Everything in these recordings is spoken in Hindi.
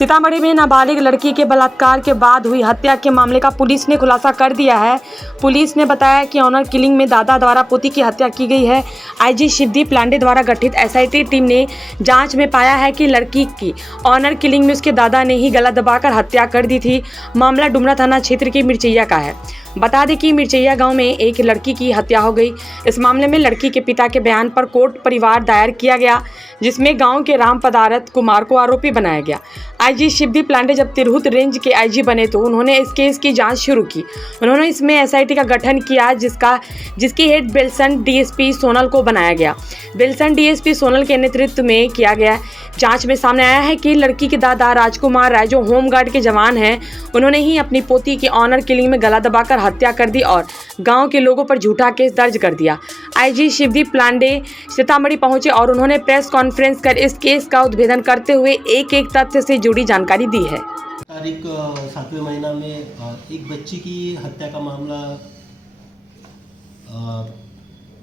सीतामढ़ी में नाबालिग लड़की के बलात्कार के बाद हुई हत्या के मामले का पुलिस ने खुलासा कर दिया है। पुलिस ने बताया कि ऑनर किलिंग में दादा द्वारा पोती की हत्या की गई है। आईजी शिवदीप लांडे द्वारा गठित एसआईटी टीम ने जांच में पाया है कि लड़की की ऑनर किलिंग में उसके दादा ने ही गला दबाकर हत्या कर दी थी। मामला डुमरा थाना क्षेत्र के मिर्चैया का है। बता दें कि मिर्चैया गांव में एक लड़की की हत्या हो गई। इस मामले में लड़की के पिता के बयान पर कोर्ट परिवार दायर किया गया, जिसमें गांव के राम पदारथ कुमार को आरोपी बनाया गया। आईजी शिवदीप लांडे जब तिरहुत रेंज के आईजी बने तो उन्होंने इस केस की जांच शुरू की। उन्होंने इसमें एसआईटी का गठन किया, जिसकी हेड बेलसन डीएसपी सोनल को बनाया गया। बेलसन डीएसपी सोनल के नेतृत्व में किया गया जांच में सामने आया है कि लड़की के दादा राजकुमार राय, जो होमगार्ड के जवान हैं, उन्होंने ही अपनी पोती की ऑनर किलिंग में गला दबाकर हत्या कर दी और गांव के लोगों पर झूठा केस दर्ज कर दिया। आईजी शिवदीप लांडे सीतामढ़ी पहुंचे और उन्होंने प्रेस कॉन्फ्रेंस कर इस केस का उद्भेदन करते हुए एक एक तथ्य से जुड़ी जानकारी दी है। तारीख 7वें महीना में एक बच्ची की हत्या का मामला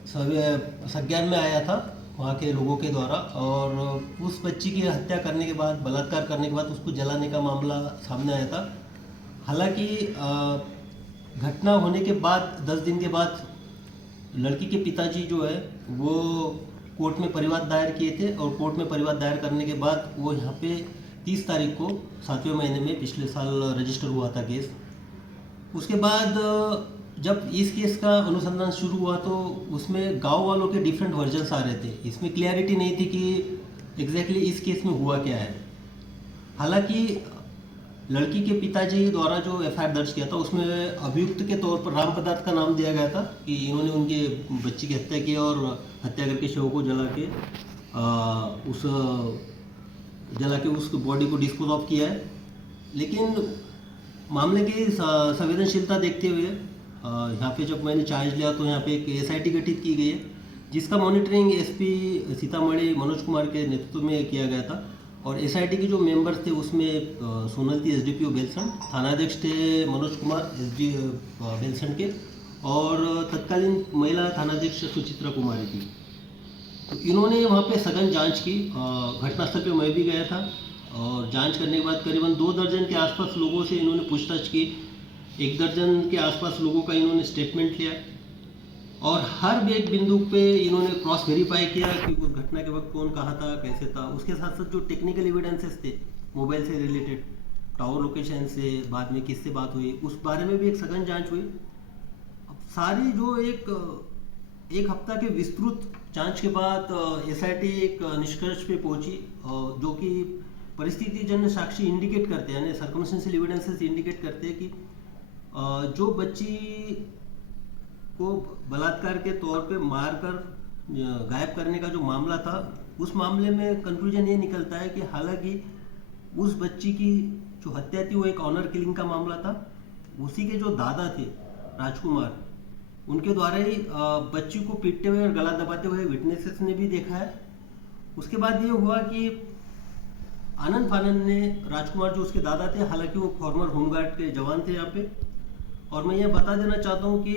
संज्ञान में आया था वहाँ के लोगों के द्वारा, और उस बच्ची की हत्या करने के बाद, बलात्कार करने के बाद उसको जलाने का मामला सामने आया था। हालांकि घटना होने के बाद 10 दिन के बाद लड़की के पिताजी जो है वो कोर्ट में परिवाद दायर किए थे, और कोर्ट में परिवाद दायर करने के बाद वो यहाँ पे 30 तारीख को 7वें महीने में पिछले साल रजिस्टर हुआ था केस। उसके बाद जब इस केस का अनुसंधान शुरू हुआ तो उसमें गांव वालों के डिफरेंट वर्जन्स आ रहे थे। इसमें क्लियरिटी नहीं थी कि एग्जैक्टली इस केस में हुआ क्या है। हालांकि लड़की के पिताजी द्वारा जो एफआईआर दर्ज किया था उसमें अभियुक्त के तौर पर राम पदार्थ का नाम दिया गया था कि इन्होंने उनके बच्ची की हत्या की और हत्या करके शव को जला के उस बॉडी को डिस्पोज ऑफ किया है। लेकिन मामले की संवेदनशीलता देखते हुए यहाँ पे जब मैंने चार्ज लिया तो यहाँ पे एक एसआईटी गठित की गई है, जिसका मॉनिटरिंग एसपी सीतामढ़ी मनोज कुमार के नेतृत्व में किया गया था। और एसआईटी के जो मेंबर्स थे उसमें सोनल थी एसडीपीओ बेलसन, थानाध्यक्ष थे मनोज कुमार एसडी बेलसन के, और तत्कालीन महिला थानाध्यक्ष सुचित्रा कुमारी थी। तो इन्होंने वहाँ पे सघन जांच की। घटनास्थल पे मैं भी गया था, और जांच करने के बाद करीबन 2 दर्जन के आसपास लोगों से इन्होंने पूछताछ की। 1 दर्जन के आसपास लोगों का इन्होंने स्टेटमेंट लिया, और हर एक बिंदु पे इन्होंने क्रॉस वेरीफाई किया कि उस घटना के वक्त कौन कहाँ था, कैसे था। उसके साथ साथ जो टेक्निकल एविडेंसेस थे मोबाइल से रिलेटेड, टावर लोकेशन से, बाद में किससे बात हुई, उस बारे में भी एक सघन जांच हुई। अब सारी जो एक हफ्ता के विस्तृत जांच के बाद एसआईटी एक निष्कर्ष पे पहुंची, जो कि परिस्थितिजन्य साक्षी इंडिकेट करते हैं, यानी सर्कमस्टेंशियल एविडेंसेस इंडिकेट करते हैं कि जो बच्ची को बलात्कार के तौर पे मारकर गायब करने का जो मामला था, उस मामले में कंक्लूजन ये निकलता है कि हालांकि उस बच्ची की जो हत्या थी वो एक ऑनर किलिंग का मामला था। उसी के जो दादा थे राजकुमार, उनके द्वारा ही बच्ची को पीटते हुए और गला दबाते हुए विटनेसेस ने भी देखा है। उसके बाद ये हुआ कि आनंद फानंद ने, राजकुमार जो उसके दादा थे, हालांकि वो फॉर्मर होमगार्ड के जवान थे यहाँ पे, और मैं ये बता देना चाहता हूँ कि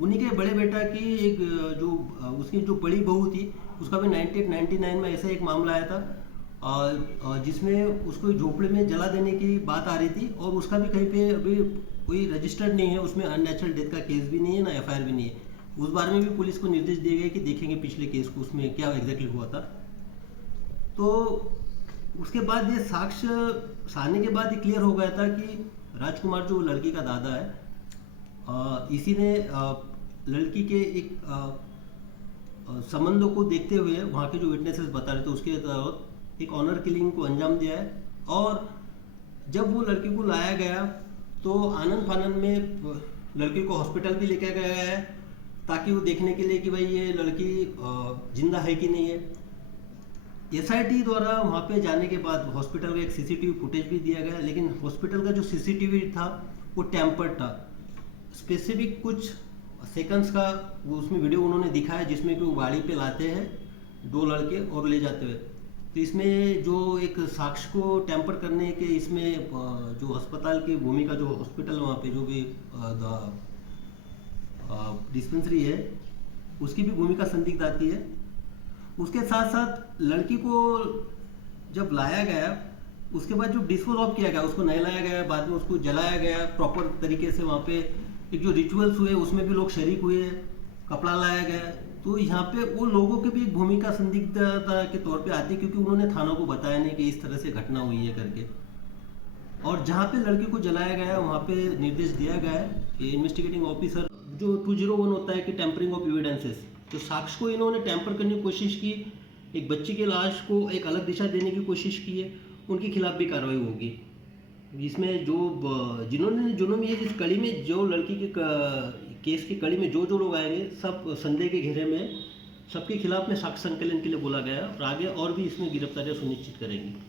उन्हीं के बड़े बेटा की एक जो उसकी जो बड़ी बहू थी, उसका भी 1999 में ऐसा एक मामला आया था, जिसमें उसको झोपड़े में जला देने की बात आ रही थी, और उसका भी कहीं पे अभी कोई रजिस्टर्ड नहीं है, उसमें अननेचुरल डेथ का केस भी नहीं है, ना एफआईआर भी नहीं है। उस बारे में भी पुलिस को निर्देश दिए गए कि देखेंगे पिछले केस को, उसमें क्या एग्जैक्टली हुआ था। तो उसके बाद ये साक्ष्य आने के बाद ये क्लियर हो गया था कि राजकुमार जो लड़की का दादा है, इसी ने लड़की के एक संबंधों को देखते हुए वहाँ के जो विटनेसेस बता रहे थे उसके तहत एक ऑनर किलिंग को अंजाम दिया है। और जब वो लड़की को लाया गया तो आनंद फानंद में लड़की को हॉस्पिटल भी लेकर गया है, ताकि वो देखने के लिए कि भाई ये लड़की जिंदा है कि नहीं है। एसआईटी द्वारा वहाँ पे जाने के बाद हॉस्पिटल का एक सीसीटीवी फुटेज भी दिया गया, लेकिन हॉस्पिटल का जो सीसीटीवी था वो टेम्पर्ड था। स्पेसिफिक कुछ सेकंड्स का वो उसमें वीडियो उन्होंने दिखाया, जिसमें कि वो गाड़ी पे लाते हैं 2 लड़के और ले जाते हुए। तो इसमें जो एक साक्ष्य को टेम्पर करने के, इसमें जो अस्पताल की भूमिका, जो हॉस्पिटल वहाँ पे जो भी डिस्पेंसरी है, उसकी भी भूमिका संदिग्ध आती है। उसके साथ साथ लड़की को जब लाया गया उसके बाद जो डिस्पोज ऑफ किया गया उसको नहलाया गया, बाद में उसको जलाया गया प्रॉपर तरीके से। वहाँ पे एक जो रिचुअल्स हुए उसमें भी लोग शरीक हुए, कपड़ा लाया गया। तो यहाँ पे वो लोगों की भी एक भूमिका संदिग्धता के तौर पे आती है, क्योंकि उन्होंने थानों को बताया नहीं कि इस तरह से घटना हुई है करके। और जहाँ पे लड़के को जलाया गया है वहाँ पे निर्देश दिया गया है कि इन्वेस्टिगेटिंग ऑफिसर जो 201 होता है कि टेम्परिंग ऑफ एविडेंसेस, तो साक्ष्य को इन्होंने टेम्पर करने की कोशिश की, एक बच्ची की लाश को एक अलग दिशा देने की कोशिश की है, उनके खिलाफ भी कार्रवाई होगी। इसमें जो जिन्होंने ये जिस कड़ी में जो लड़की के केस की कड़ी में जो लोग आएंगे सब संदेह के घेरे में, सबके खिलाफ में साक्ष्य संकलन के लिए बोला गया और आगे और भी इसमें गिरफ्तारियां सुनिश्चित करेंगे।